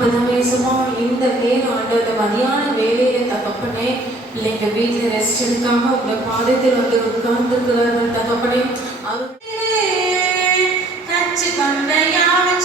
இந்த நேரம் ஆண்டு அந்த மதியான வேலையில தகப்பனே பிள்ளைங்க வீட்டில் ரெஸ்ட் எடுக்காம உங்களை பாதத்தில் வந்து உட்கார்ந்து இருக்கிறார்கள் தகப்பனே அவர் கச்சு தந்தையாவது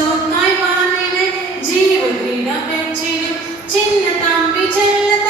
ചോക്കായി വാനിലെ ജീവകീടം വെച്ചിടും ചിന്ന തമ്പി ചെല്ലത്ത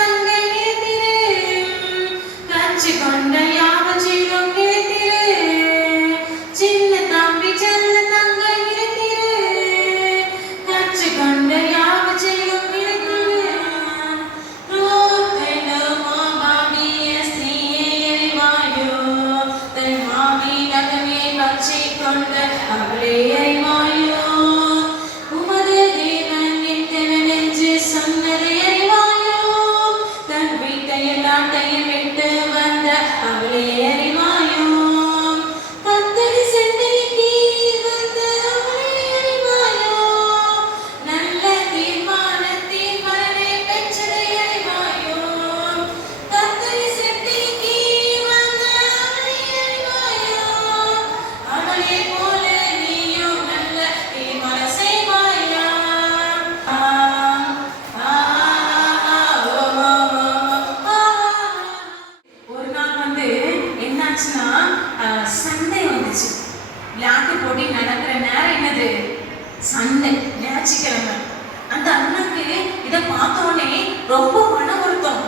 எனக்கு இதை பார்த்தோன்னே ரொம்ப மன வருத்தம்.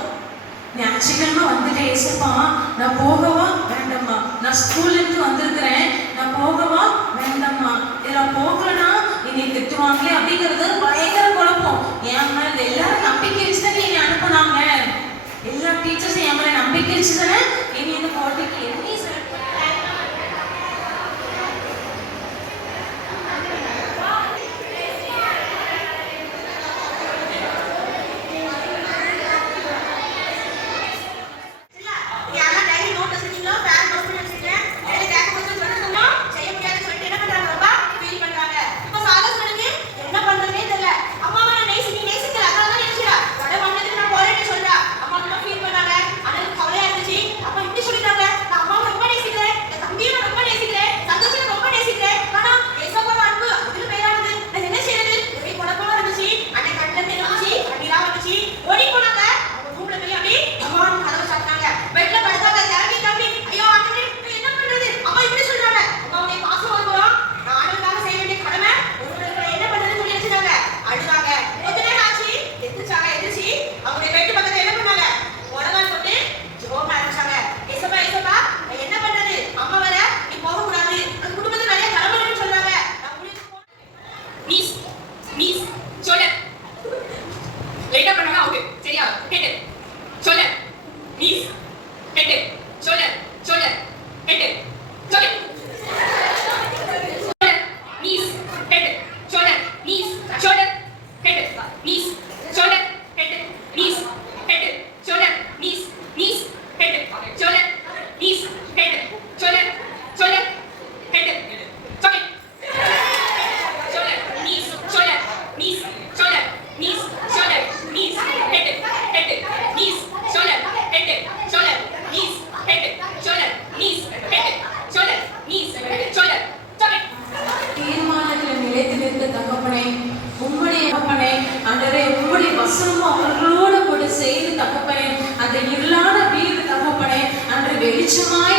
ஞாயிற்றுக்கிழமை வந்துட்டு ஏசப்பா நான் போகவா? வேண்டாமா நான் ஸ்கூல்லேருந்து வந்து ミスヘテ少年少年ヘテ少年ミスヘテ少年ミス少年ヘテミス which mine.